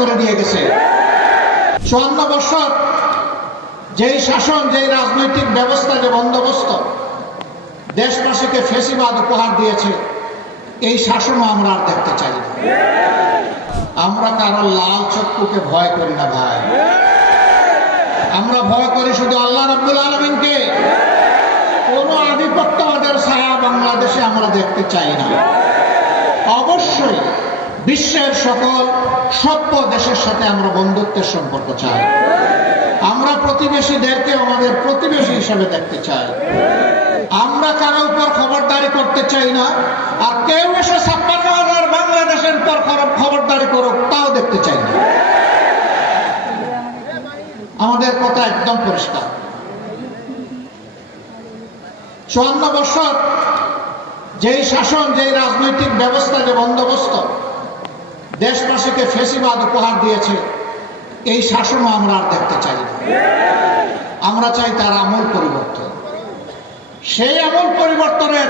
করে দিয়ে গেছে। 54 বছর যেই শাসন, যেই রাজনৈতিক ব্যবস্থা, যে বন্দোবস্ত দেশবাসীকে ফ্যাসিবাদ উপহার দিয়েছে, এই শাসনও আমরা আর দেখতে চাই না। আমরা কারো লাল চক্ষুকে ভয় করি না ভাই, আমরা ভয় করি শুধু আল্লাহ রাব্বুল আলামিনকে। কোন আধিপত্যবাদের ছায়া বাংলাদেশে আমরা দেখতে চাই না। অবশ্যই বিশ্বের সকল সভ্য দেশের সাথে আমরা বন্ধুত্বের সম্পর্ক চাই। আমরা প্রতিবেশীদেরকে আমাদের প্রতিবেশী হিসেবে দেখতে চাই। আমরা কারো উপর খবরদারি করতে চাই না, আর কেউ এসে 56,000 বাংলাদেশের উপর খবরদারি করুক তাও দেখতে চাই না। আমাদের কথা একদম পরিষ্কার। 54 বছর যেই শাসন, যেই রাজনৈতিক ব্যবস্থা, যে বন্দোবস্ত দেশবাসীকে ফ্যাসিবাদ উপহার দিয়েছে, এই শাসনও আমরা আর দেখতে চাই না। আমরা চাই তার আমূল পরিবর্তন। সেই আমূল পরিবর্তনের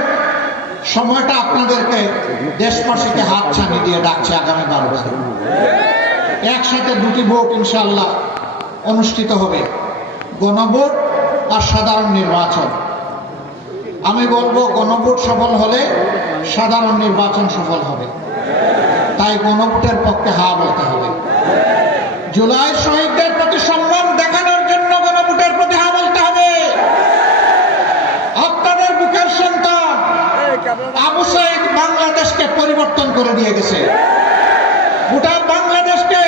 সময়টা আপনাদেরকে দেশবাসীকে হাত ছানি দিয়ে ডাকছে আগামী 12 বছর। একসাথে দুটি ভোট ইনশাআল্লাহ অনুষ্ঠিত হবে, গণভোট আর সাধারণ নির্বাচন। আমি বলবো গণভোট সফল হলে সাধারণ নির্বাচন সফল হবে, তাই গণভোটের পক্ষে হা বলতে হবে। জুলাই শহীদদের প্রতি সম্মান দেখানোর জন্য গণভোটের প্রতি হা বলতে হবে। আপনাদের বুকের সন্তান আবু সাঈদ বাংলাদেশকে পরিবর্তন করে দিয়ে গেছে। গোটা বাংলাদেশকে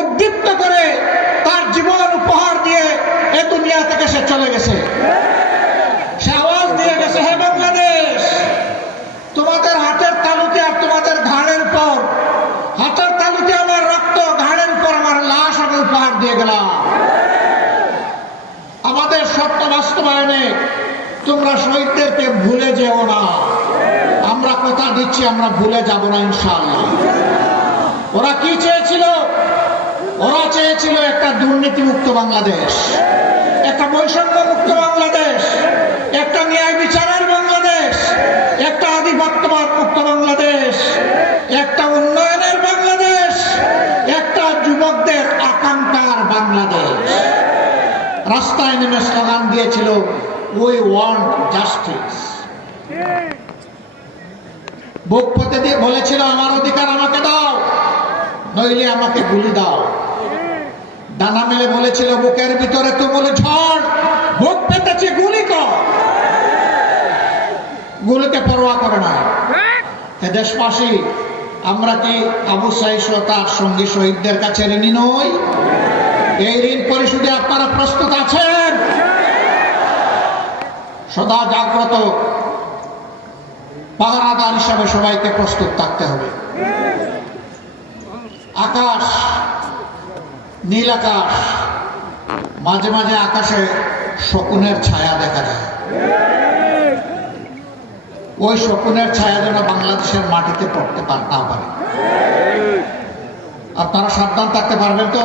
উদ্দীপ্ত করে তার জীবন উপহার দিয়ে এ দুনিয়া থেকে সে চলে গেছে। সে আওয়াজ দিয়ে গেছে, হে বাংলাদেশ, তোমাদের হাতের তালুতে আর তোমাদের ঘাড়ের উপর, হাতের তালুতে আমার রক্ত, ঘাড়ের উপর আমার লাশ আমি উপহার দিয়ে গেলাম। আমাদের শর্ত বাস্তবায়নে তোমরা শহীদদেরকে ভুলে যেও না। আমরা কথা দিচ্ছি, আমরা ভুলে যাব না ইনশাআল্লাহ। ওরা কি চেয়েছিল? ওরা চেয়েছিল একটা দুর্নীতিমুক্ত বাংলাদেশ, একটা বৈষম্য মুক্ত বাংলাদেশ, একটা ন্যায় বিচারের বাংলাদেশ, একটা আধিপত্যবাদ মুক্ত বাংলাদেশ, একটা উন্নয়নের বাংলাদেশ, একটা যুবকদের আকাঙ্ক্ষার বাংলাদেশ। রাস্তায় নেমে স্লোগান দিয়েছিল, উই ওয়ান্ট জাস্টিস। বুক পেতে দিয়ে বলেছিল, আমার অধিকার আমাকে দাও, নইলে আমাকে গুলি দাও। ডানা মেলে বলেছিল, বুকের ভিতরে তুমুল ঝড়, বুক পেতেছে, গুলি কর। গুলিকে পরোয়া করে না। দেশবাসী, আমরা কি আবু সাঈদ ও তার সঙ্গী শহীদদের কাছে ঋণী নই? এই ঋণ পরিশোধে আপনারা প্রস্তুত আছেন? সদা জাগ্রত পাহারাদার হিসাবে সবাইকে প্রস্তুত থাকতে হবে। আকাশ, নীল আকাশ, মাঝে মাঝে আকাশে শকুনের ছায়া দেখা যায়। ওই শকুনের ছায়া যেন বাংলাদেশের মাটিতে পড়তে না পারে। আপনারা সাবধান থাকতে পারবেন তো?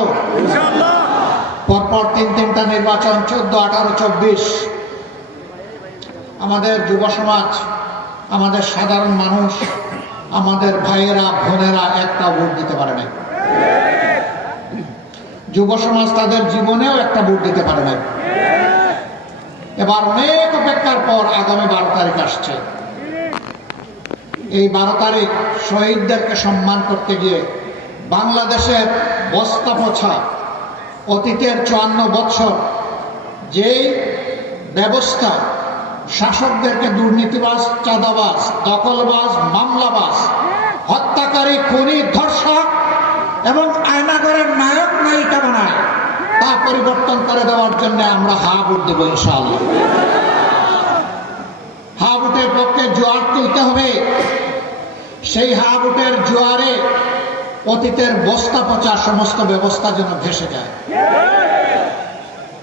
পরপর তিনটা নির্বাচন, 14, 18, 24। আমাদের যুব সমাজ, আমাদের সাধারণ মানুষ, আমাদের ভাইয়েরা বোনেরা একটা ভোট দিতে পারে নাই। যুব সমাজ তাদের জীবনেও একটা ভোট দিতে পারে নাই। এবার অনেক অপেক্ষার পর আগামী 12 তারিখ আসছে। এই 12 তারিখ শহীদদেরকে সম্মান করতে গিয়ে বাংলাদেশের বস্তা পছা অতীতের 54 বছর যেই ব্যবস্থা শাসকদেরকে দুর্নীতিবাজ, চাঁদাবাজ, দখলবাজ, মামলাবাজ, হত্যাকারী, খুনি, ধর্ষক এবং আয়নাগরের নায়ক নায়িকা বানায়, তা পরিবর্তন করে দেওয়ার জন্য আমরা হা ভোট দেব ইনশাআল্লাহ। হা ভোটের পক্ষে জোয়ার তুলতে হবে। সেই হা ভোটের জোয়ারে অতীতের বস্তা পচা সমস্ত ব্যবস্থা যেন ভেসে যায়।